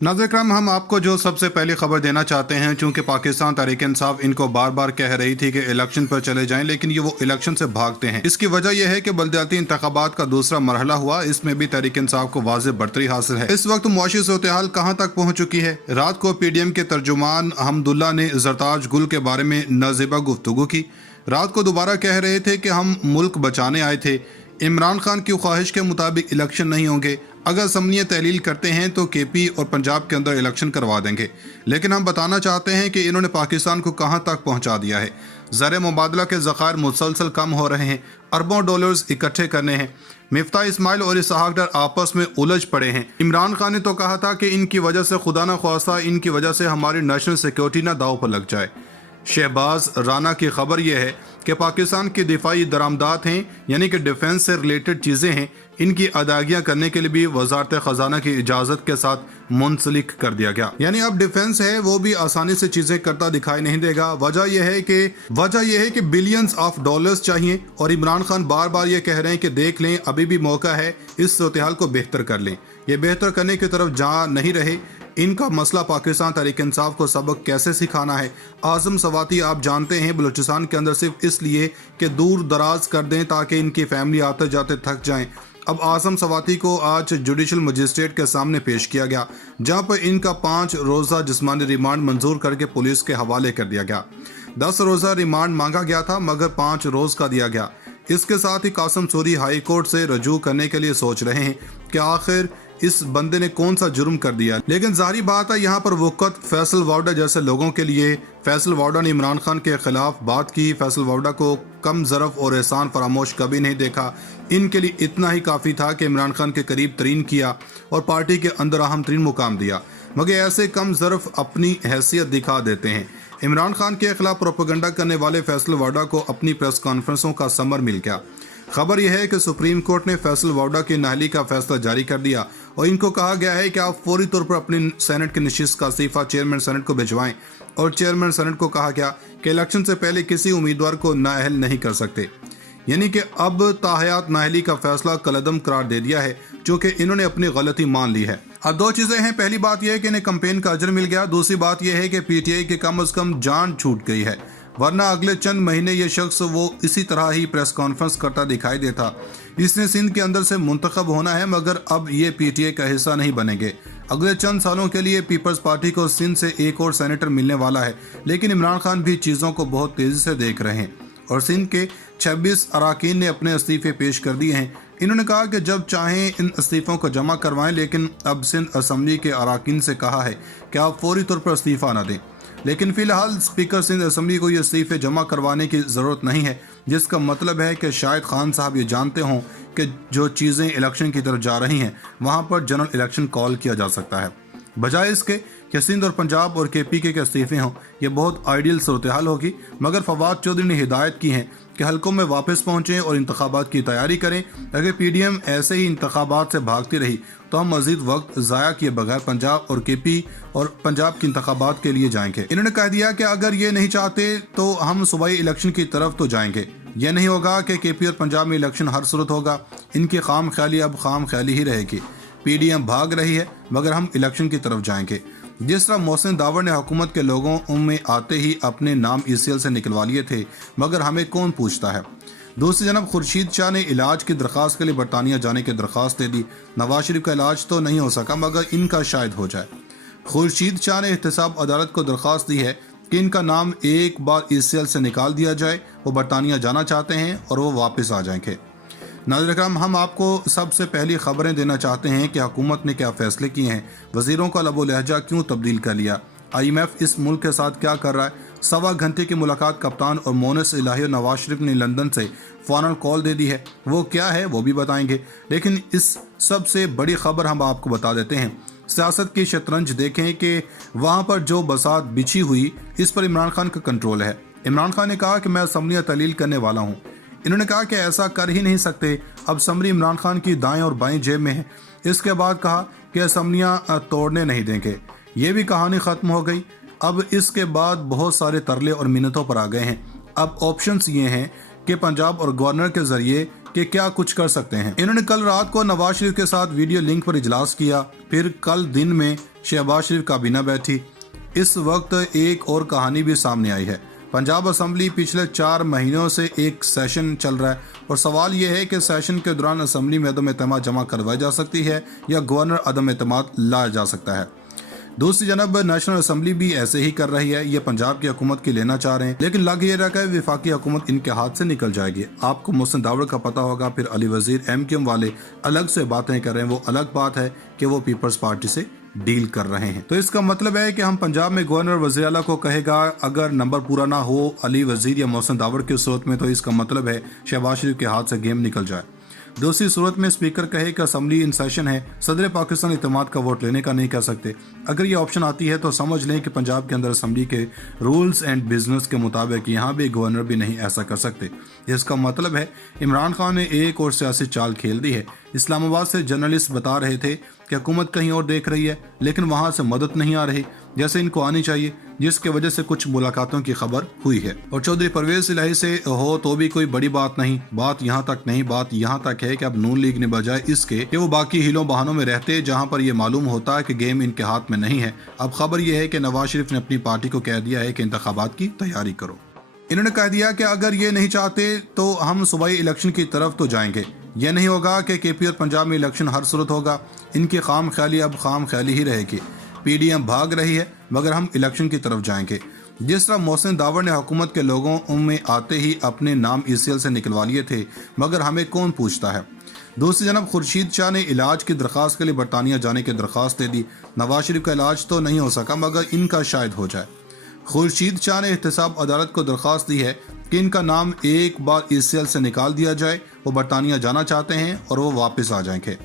नाज़रीन इकराम, हम आपको जो सबसे पहली खबर देना चाहते हैं, चूंकि पाकिस्तान तहरीक इंसाफ इनको बार बार कह रही थी कि इलेक्शन पर चले जाएं, लेकिन ये वो इलेक्शन से भागते हैं। इसकी वजह यह है कि बल्दियाती इंतखाबात का दूसरा मरहला हुआ, इसमें भी तहरीक इंसाफ को वाज़ेह बढ़तरी हासिल है। इस वक्त मुआशी सूरत-ए-हाल कहाँ तक पहुँच चुकी है। रात को PDM के तर्जुमान हमदुल्ला ने ज़रताज गुल के बारे में नाज़ेबा गुफ्तगू की। रात को दोबारा कह रहे थे कि हम मुल्क बचाने आए थे। इमरान खान की ख्वाहिश के मुताबिक इलेक्शन नहीं होंगे। अगर असम्बलियाँ तहलील करते हैं तो KP और पंजाब के अंदर इलेक्शन करवा देंगे। लेकिन हम बताना चाहते हैं कि इन्होंने पाकिस्तान को कहां तक पहुंचा दिया है। ज़र मुबादला के ज़खायर मुसलसल कम हो रहे हैं, अरबों डॉलर्स इकट्ठे करने हैं। मिफ्ता इस्माइल और इसहाक डार आपस में उलझ पड़े हैं। इमरान खान ने तो कहा था कि इनकी वजह से खुदा न ख्वास्ता इनकी वजह से हमारी नेशनल सिक्योरिटी ना दाव पर लग जाए। शहबाज राना की खबर यह है कि पाकिस्तान की दिफाई दरामदात हैं, यानी कि डिफेंस से रिलेटेड चीज़ें हैं, इनकी अदायगियाँ करने के लिए भी वजारत ख़जाना की इजाज़त के साथ मुंसलिक कर दिया गया। यानी अब डिफेंस है वो भी आसानी से चीज़ें करता दिखाई नहीं देगा। वजह यह है कि बिलियंस ऑफ डॉलर्स चाहिए, और इमरान खान बार बार ये कह रहे हैं कि देख लें, अभी भी मौका है, इस सूरत-ए-हाल को बेहतर कर लें। ये बेहतर करने की तरफ जा नहीं रहे। इनका मसला पाकिस्तान तहरीक इंसाफ को सबक कैसे सिखाना है। आज़म सवाती आप जानते हैं बलूचिस्तान के अंदर सिर्फ इसलिए कि दूर दराज कर दें ताकि इनकी फैमिली आते जाते थक जाएं। अब आज़म सवाती को आज जुडिशल मजिस्ट्रेट के सामने पेश किया गया, जहां पर इनका 5 रोज़ा जिस्मानी रिमांड मंजूर करके पुलिस के हवाले कर दिया गया। 10 रोज़ा रिमांड मांगा गया था मगर 5 रोज़ का दिया गया। इसके साथ ही कासम सूरी हाई कोर्ट से रजू करने के लिए सोच रहे हैं कि आखिर इस बंदे ने कौन सा जुर्म कर दिया। लेकिन जाहिर बात है यहाँ पर वक़्त फैसल वाउडा जैसे लोगों के लिए। फैसल वाउडा ने इमरान खान के खिलाफ बात की। फैसल वाउडा को कम ज़रफ़ और एहसान फरामोश कभी नहीं देखा। इनके लिए इतना ही काफ़ी था कि इमरान खान के करीब तरीन किया और पार्टी के अंदर अहम तरीन मुकाम दिया, मगर ऐसे कम ज़रफ़ अपनी हैसियत दिखा देते हैं। इमरान खान के खिलाफ प्रोपेगेंडा करने वाले फैसल वाउडा को अपनी प्रेस कॉन्फ्रेंसों का समर मिल गया। खबर यह है कि सुप्रीम कोर्ट ने फैसल वाउडा की नाहली का फैसला जारी कर दिया और इनको कहा गया है कि आप फौरी तौर पर अपनी सेनेट की नशिस्त का इस्तीफा चेयरमैन सेनेट को भिजवाएं। और चेयरमैन सेनेट को कहा गया कि इलेक्शन से पहले किसी उम्मीदवार को नाअहल नहीं कर सकते। यानी कि अब ताहयात नाअहली का फैसला कलअदम करार दे दिया है, चूँकि इन्होंने अपनी गलती मान ली है। अब 2 चीज़ें हैं। पहली बात यह है कि इन्हें कैंपेन का अजर मिल गया। दूसरी बात यह है कि PTI की कम अज़ कम जान छूट गई है, वरना अगले चंद महीने ये शख्स वो इसी तरह ही प्रेस कॉन्फ्रेंस करता दिखाई देता। इसने सिंध के अंदर से मुंतखब होना है, मगर अब ये PTI का हिस्सा नहीं बनेंगे। अगले चंद सालों के लिए पीपल्स पार्टी को सिंध से एक और सेनेटर मिलने वाला है, लेकिन इमरान खान भी चीज़ों को बहुत तेज़ी से देख रहे हैं और सिंध के 26 अराकीन ने अपने इस्तीफे पेश कर दिए हैं। इन्होंने कहा कि जब चाहें इन इस्तीफ़ों को जमा करवाएं, लेकिन अब सिंध असम्बली के अराकीन से कहा है कि आप फौरी तौर पर इस्तीफ़ा न दें। लेकिन फ़िलहाल स्पीकर सिंध असम्बली को ये इस्तीफ़े जमा करवाने की ज़रूरत नहीं है, जिसका मतलब है कि शायद खान साहब ये जानते हों कि जो चीज़ें इलेक्शन की तरफ जा रही हैं वहाँ पर जनरल इलेक्शन कॉल किया जा सकता है। बजाय इसके कि सिंध और पंजाब और KPK के इस्तीफ़े हों, ये बहुत आइडियल सूरत-ए-हाल होगी। मगर फवाद चौधरी ने हिदायत की है कि हलकों में वापस पहुँचें और इंतखाबात की तैयारी करें। अगर PDM ऐसे ही इंतखाबात से भागती रही तो हम मज़ीद वक्त ज़ाया किए बगैर पंजाब और KP और पंजाब के इंतखाबात के लिए जाएंगे। इन्होंने कह दिया कि अगर ये नहीं चाहते तो हम सूबाई इलेक्शन की तरफ तो जाएंगे। यह नहीं होगा कि KP और पंजाब में इलेक्शन हर सूरत होगा। इनकी खाम ख्याली अब खाम ख्याली ही रहेगी। PDM भाग रही है मगर हम इलेक्शन की तरफ जाएंगे। जिस तरह मोहसिन दावर ने हुकूमत के लोगों में आते ही अपने नाम ECL से निकलवा लिए थे, मगर हमें कौन पूछता है। दूसरी जनब खुर्शीद शाह ने इलाज की दरख्वास्त के लिए बरतानिया जाने की दरख्वास्त दे दी। नवाज शरीफ का इलाज तो नहीं हो सका, मगर इनका शायद हो जाए। खुर्शीद शाह ने एहतसाब अदालत को दरख्वास्त दी है कि इनका नाम एक बार ECL से निकाल दिया जाए। वो बरतानिया जाना चाहते हैं और वो वापस आ जाएंगे। नाज़रीन इकराम, हम आपको सबसे पहली खबरें देना चाहते हैं कि हुकूमत ने क्या फ़ैसले किए हैं। वज़ीरों का लबो लहजा क्यों तब्दील कर लिया। IMF इस मुल्क के साथ क्या कर रहा है। 1.25 घंटे की मुलाकात कप्तान और मोनस इलाही और नवाज शरीफ ने लंदन से फ़ौरन कॉल दे दी है। वो क्या है वो भी बताएंगे, लेकिन इस सबसे बड़ी खबर हम आपको बता देते हैं। सियासत की शतरंज देखें कि वहाँ पर जो बसात बिछी हुई, इस पर इमरान खान का कंट्रोल है। इमरान खान ने कहा कि मैं असम्बलियाँ तहलील करने वाला हूँ। इन्होंने कहा कि ऐसा कर ही नहीं सकते। अब असम्बली इमरान खान की दाएं और बाएं जेब में है। इसके बाद कहा कि असम्बलियाँ तोड़ने नहीं देंगे। ये भी कहानी ख़त्म हो गई। अब इसके बाद बहुत सारे तरले और मिन्नतों पर आ गए हैं। अब ऑप्शंस ये हैं कि पंजाब और गवर्नर के ज़रिए कि क्या कुछ कर सकते हैं। इन्होंने कल रात को नवाज शरीफ के साथ वीडियो लिंक पर इजलास किया, फिर कल दिन में शहबाज शरीफ काबीना बैठी। इस वक्त एक और कहानी भी सामने आई है। पंजाब असेंबली पिछले 4 महीनों से एक सेशन चल रहा है और सवाल यह है कि सेशन के दौरान असेंबली में अदम एतमाद जमा करवाई जा सकती है या गवर्नर अदम एतमाद लाया जा सकता है। दूसरी जानब नेशनल असेंबली भी ऐसे ही कर रही है। ये पंजाब की हुकूमत की लेना चाह रहे हैं, लेकिन लग ये रहा है वफाकी हुकूमत इनके हाथ से निकल जाएगी। आपको मोहसिन दावड़ का पता होगा, फिर अली वजीर MQM वाले अलग से बातें कर रहे हैं। वो अलग बात है कि वो पीपल्स पार्टी से डील कर रहे हैं। तो इसका मतलब है कि हम पंजाब में गवर्नर वज़ीर आला को कहेगा अगर नंबर पूरा ना हो अली वजीर या मोहसिन दावड़ की सूरत में, तो इसका मतलब है शहबाज शरीफ के हाथ से गेम निकल जाए। दूसरी सूरत में स्पीकर कहे कि असेंबली इन सेशन है, सदर पाकिस्तान इत्तेमाद का वोट लेने का नहीं कह सकते। अगर ये ऑप्शन आती है तो समझ लें कि पंजाब के अंदर असेंबली के रूल्स एंड बिजनेस के मुताबिक यहाँ भी गवर्नर भी नहीं ऐसा कर सकते। इसका मतलब है इमरान खान ने एक और सियासी चाल खेल दी है। इस्लामाबाद से जर्नलिस्ट बता रहे थे कि हुकूमत कहीं और देख रही है, लेकिन वहाँ से मदद नहीं आ रही जैसे इनको आनी चाहिए, जिसकी वजह से कुछ मुलाकातों की खबर हुई है। और चौधरी परवेज इलाही से हो तो भी कोई बड़ी बात नहीं। बात यहाँ तक नहीं, बात यहाँ तक है कि अब नून लीग ने बजाय इसके कि वो बाकी हिलों बहानों में रहते जहाँ पर ये मालूम होता है कि गेम इनके हाथ में नहीं है। अब खबर यह है कि नवाज शरीफ ने अपनी पार्टी को कह दिया है कि इंतखाबात की तैयारी करो। इन्होंने कह दिया कि अगर ये नहीं चाहते तो हम सूबाई इलेक्शन की तरफ तो जाएंगे। यह नहीं होगा कि KP और पंजाब में इलेक्शन हर सूरत होगा। इनकी खाम ख्याली अब खाम ख्याली ही रहेगी। PDM भाग रही है मगर हम इलेक्शन की तरफ जाएंगे। जिस तरह मोहसिन दावड़ ने हुकूमत के लोगों में आते ही अपने नाम ECL से निकलवा लिए थे, मगर हमें कौन पूछता है। दूसरी जनब खुर्शीद शाह ने इलाज की दरख्वास्त के लिए बरतानिया जाने की दरख्वास्त दे दी। नवाज शरीफ का इलाज तो नहीं हो सका मगर इनका शायद हो जाए। खुर्शीद शाह ने एहतसाब अदालत को दरख्वास्त दी है कि इनका नाम एक बार ECL से निकाल दिया जाए। वो बरतानिया जाना चाहते हैं और वो वापस आ जाएंगे।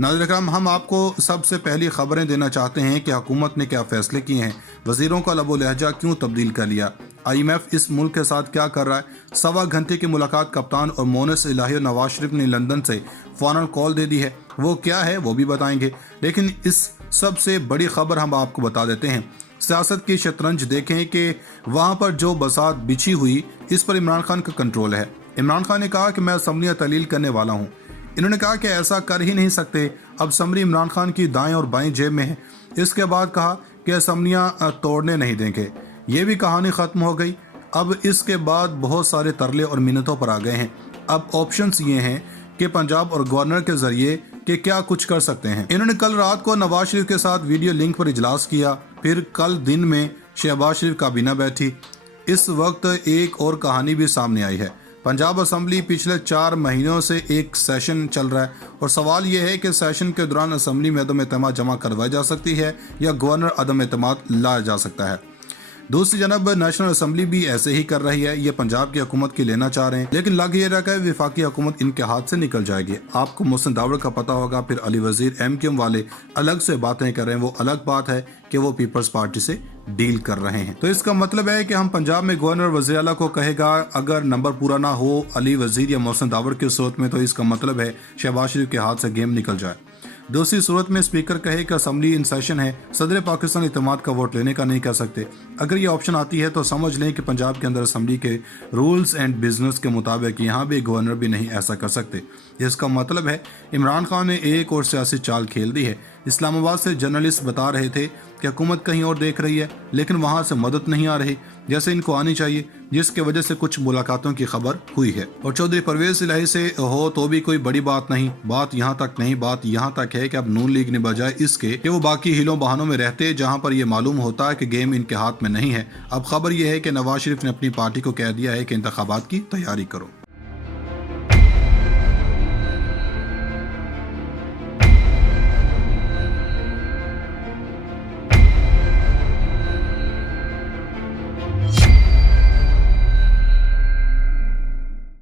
नाज़रीन इकराम, हम आपको सबसे पहली खबरें देना चाहते हैं कि हुकूमत ने क्या फैसले किए हैं। वजीरों का लबो लहजा क्यों तब्दील कर लिया, IMF इस मुल्क के साथ क्या कर रहा है। 1.25 घंटे की मुलाकात कप्तान और मोनिस इलाही और नवाज शरीफ ने लंदन से फौरन कॉल दे दी है। वो क्या है वो भी बताएंगे, लेकिन इस सबसे बड़ी खबर हम आपको बता देते हैं। सियासत की शतरंज देखें कि वहाँ पर जो बसात बिछी हुई इस पर इमरान खान का कंट्रोल है। इमरान खान ने कहा कि मैं असम्बलियाँ तलील करने वाला हूँ। इन्होंने कहा कि ऐसा कर ही नहीं सकते, अब असम्बली इमरान खान की दाएं और बाएं जेब में है। इसके बाद कहा कि असम्बलियाँ तोड़ने नहीं देंगे। ये भी कहानी ख़त्म हो गई। अब इसके बाद बहुत सारे तरले और मिन्नतों पर आ गए हैं। अब ऑप्शंस ये हैं कि पंजाब और गवर्नर के जरिए कि क्या कुछ कर सकते हैं। इन्होंने कल रात को नवाज शरीफ के साथ वीडियो लिंक पर इजलास किया, फिर कल दिन में शहबाज शरीफ काबीना बैठी। इस वक्त एक और कहानी भी सामने आई है। पंजाब असेंबली पिछले 4 महीनों से एक सेशन चल रहा है और सवाल यह है कि सेशन के दौरान असेंबली में अदम एतमाद जमा करवाई जा सकती है या गवर्नर अदम एतमाद लाया जा सकता है। दूसरी जानब नेशनल असेंबली भी ऐसे ही कर रही है। ये पंजाब की हुकूमत की लेना चाह रहे हैं, लेकिन लग ये रहा है वफाकी हुकूमत इनके हाथ से निकल जाएगी। आपको मोहसिन दावड़ का पता होगा, फिर अली वजीर MQM वाले अलग से बातें कर रहे हैं। वो अलग बात है कि वो पीपल्स पार्टी से डील कर रहे हैं। तो इसका मतलब है कि हम पंजाब में गवर्नर वज़ीर आला को कहेगा अगर नंबर पूरा ना हो अली वजीर या मोहसिन दावड़ की सूरत में, तो इसका मतलब है शहबाज शरीफ के हाथ से गेम निकल जाए। दूसरी सूरत में स्पीकर कहे कि असेंबली इन सेशन है, सदर पाकिस्तान इत्तेमाद का वोट लेने का नहीं कह सकते। अगर ये ऑप्शन आती है तो समझ लें कि पंजाब के अंदर असेंबली के रूल्स एंड बिजनेस के मुताबिक यहाँ भी गवर्नर भी नहीं ऐसा कर सकते। इसका मतलब है इमरान खान ने एक और सियासी चाल खेल दी है। इस्लामाबाद से जर्नलिस्ट बता रहे थे कि हुकूमत कहीं और देख रही है, लेकिन वहाँ से मदद नहीं आ रही जैसे इनको आनी चाहिए, जिसकी वजह से कुछ मुलाकातों की खबर हुई है। और चौधरी परवेज इलाही से हो तो भी कोई बड़ी बात नहीं। बात यहाँ तक नहीं, बात यहाँ तक है कि अब नून लीग ने बजाय इसके कि वो बाकी हिलों बहानों में रहते जहाँ पर ये मालूम होता है कि गेम इनके हाथ में नहीं है। अब खबर यह है कि नवाज शरीफ ने अपनी पार्टी को कह दिया है कि इंतखाबात की तैयारी करो।